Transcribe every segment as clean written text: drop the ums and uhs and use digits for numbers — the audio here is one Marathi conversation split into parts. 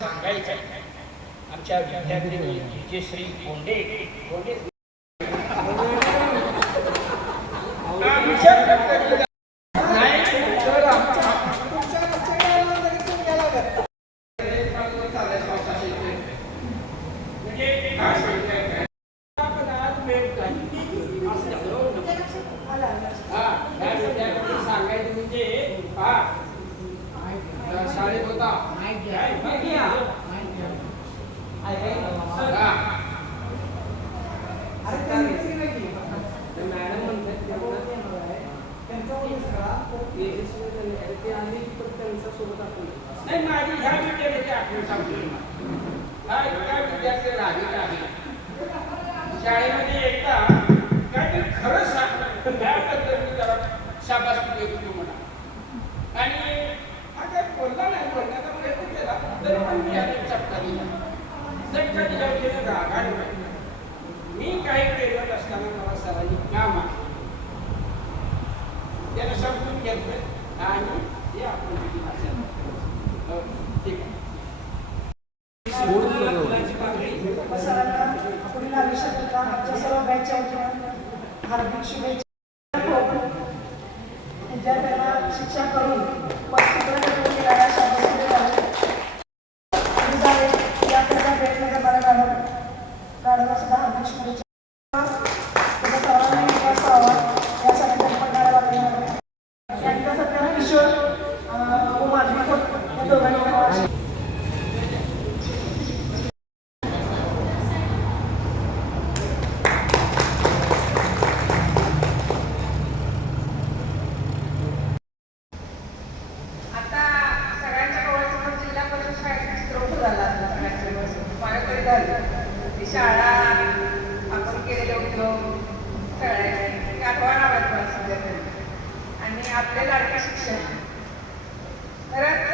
सांगायचं आहे आमच्या विद्यार्थ्यांनी विजयश्री बोंडे सांगायचं म्हणजे शाळेत होता मॅडम म्हणतात त्यांचा सोबत आपण नाही माझी ह्या विद्यार्थ्याची आठवण सांगतो हा एका विद्यार्थी राहिलेला आहे शाळेमध्ये एकदा काहीतरी खरं सांगलं त्याबद्दल मी जरा शाबासकी देतो म्हणा आणि हा काय बोलला नाही बोलण्याचा प्रयत्न केला तरी पण मी याने चटका दिल्यावर त्याने रागाने मी काही केलं असताना मला सरांनी काम आहे त्याला समजून घेतलं आणि हे आपण ठीक आहे पुढील आयुष्यात आमच्या सर्व बॅचच्या हार्दिक शुभेच्छा विद्यार्थ्यांना शिक्षा करून याकरता प्रयत्न करणारा मॅडमला सुद्धा हार्दिक शुभेच्छा त्याचा सर्वांनी विकास व्हावा यासाठी धडपडणाऱ्या बातम्या यांचा सध्या किशोर व माझी या दोघांनी शाळा आपण केलेले उद्योग सगळ्यांनी आठवण आवडत आणि आपले लाडके शिक्षण खरंच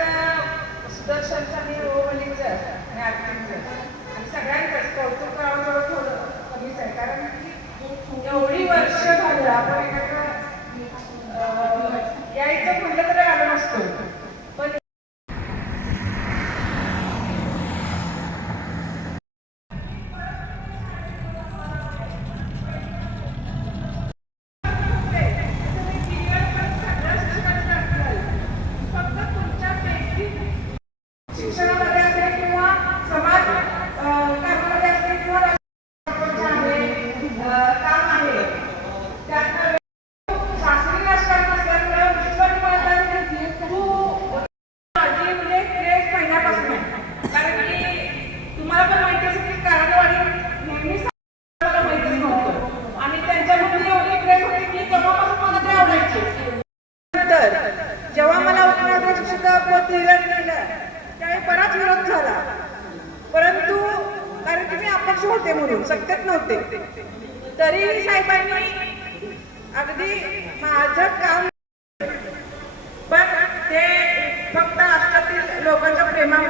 सुदर्शनचं आणि ओवलीचं आणि आरतीचं आणि सगळ्यांचंच कौतुक करावं थोडं कमीच आहे कारण एवढी वर्ष झालं आपण यायचं म्हटलं तरी आलो नसतो पण शिक्षणामध्ये असेल किंवा समाज कार्यामध्ये असेल किंवा काम आहे त्यात शास्त्रीय राजकारण असल्यामुळे माझी म्हणजे क्रेज पहिल्यापासून आहे कारण की तुम्हाला पण माहिती असेल की कारवाडी नेहमी मला माहितीच नव्हतं आणि त्यांच्यामध्ये एवढी क्रेज होती की तेव्हापासून मला ते आवडायचे तर जेव्हा मला उपनिर्देशक सुद्धा पद दिलं त्यावेळी बराच विरोध झाला परंतु कारण की मी अपक्ष होते म्हणून सत्तेत नव्हते तरी साहेबांनी अगदी माझं काम पण ते फक्त राष्ट्रातील लोकांच्या प्रेमावर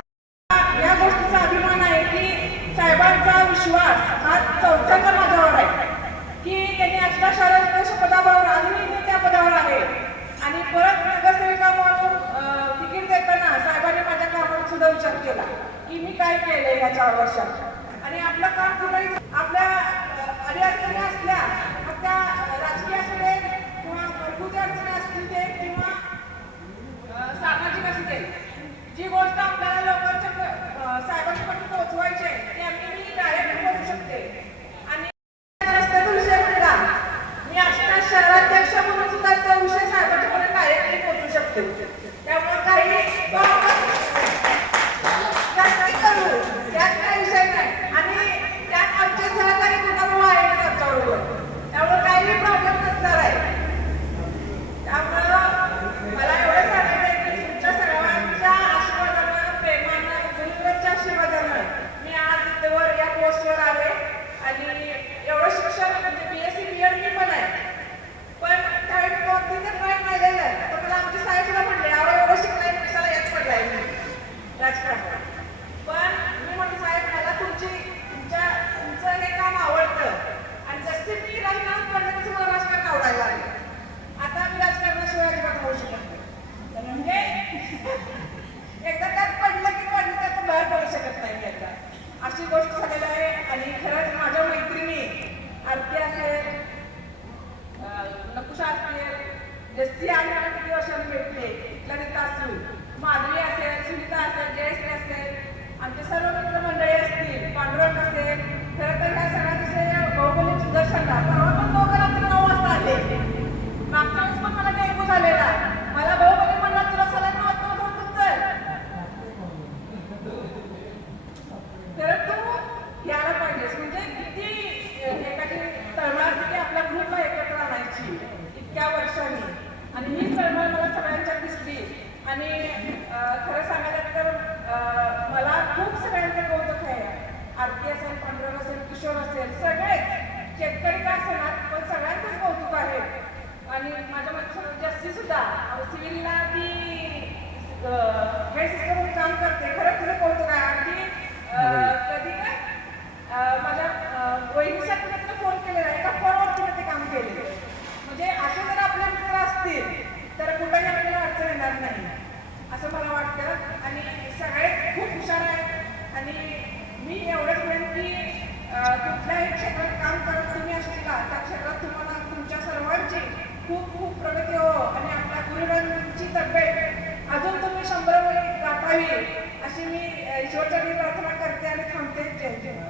या गोष्टीचा अभिमान आहे की साहेबांचा विश्वास हा चौथ्यांदा माझ्यावर आहे की त्यांनी अष्टा शहराध्यक्ष पदावर अजूनही मी त्या पदावर आहे आणि परत नगरसेविका म्हणून तिकीट देताना साहेबांनी माझ्या कामावर सुद्धा विचार केला की मी काय केलंय या 4 वर्षात आणि आपलं काम कुठेही आपल्या अडीअडचणी असल्या मग त्या राजकीय असू दे किंवा घरगुती अडचणी असतील ते किंवा सामाजिक असू दे जी गोष्ट आपल्याला लोकांच्या साहेबांपर्यंत पोहोचवायची आहे ती आम्ही मी डायरेक्ट पोहोचू शकते आणि रस्त्याचा विषय म्हणला मी अष्टा शहराध्यक्ष म्हणून सुद्धा तो विषय साहेबांच्यापर्यंत डायरेक्टली पोहोचू शकते त्यामुळे काही करू त्यात काही विषय नाही आणि त्यात आमचे सहकारी कुणामुळे आहे त्याच्याबरोबर त्यामुळे काही प्रॉब्लेम नसणार आहे त्यामुळं मला एवढं सांगायचं आहे की तुमच्या सर्वांच्या आशीर्वादानं प्रेमानं आमचे सर्व मित्रमंडळी असतील, पांडुरंग असेल, खरं तर ह्या सगळ्यांचे भौगोलिक सुदर्शनला परवा पण 2 रात्री 9 वाजता आले. मागच्या वेळेस पण मला डेंगू झालेला. मला भाऊ बहीण म्हणला तुला सलाईन नव्हतं म्हणून चल. तर तू यायला पाहिजेस. म्हणजे किती एखादी तळमळ असते की आपल्या ग्रुपला एकत्र आणायची इतक्या वर्षांनी. आणि ही तळमळ मला सगळ्यांच्यात दिसली. आणि खरं सांगायचं तर मला खूप सगळ्यांचं कौतुक आहे. आरती असेल, पांडुरंग असेल, किशोर असेल, सगळेच शेतकरी का असेनात पण सगळ्यांचंच कौतुक आहे. आणि माझ्या मध्ये जास्ती सुद्धा सिव्हिलला ती हेड सिस्टम म्हणून काम करते. खरंच तिचं कौतुक आहे. आणि कधी काय माझ्या वहिनीसाठी मी तिला फोन केलेला आहे, एका फोनवर तिने ते काम केले. म्हणजे असे जर आपले मित्र असतील तर कुठेही आपल्याला अडचण येणार नाही असं मला वाटतं. आणि सगळेच खूप हुशार आहेत. आणि मी एवढंच म्हणेन की कुठल्याही क्षेत्रात काम करत तुम्ही असतील त्या क्षेत्रात तुम्हाला तुमच्या सर्वांची खूप खूप प्रगती हो. आणि आपल्या गुरुदांची तब्येत अजून तुम्ही 100 गाठावी अशी मी ईश्वरचरणी प्रार्थना करते आणि थांबते. जय जय.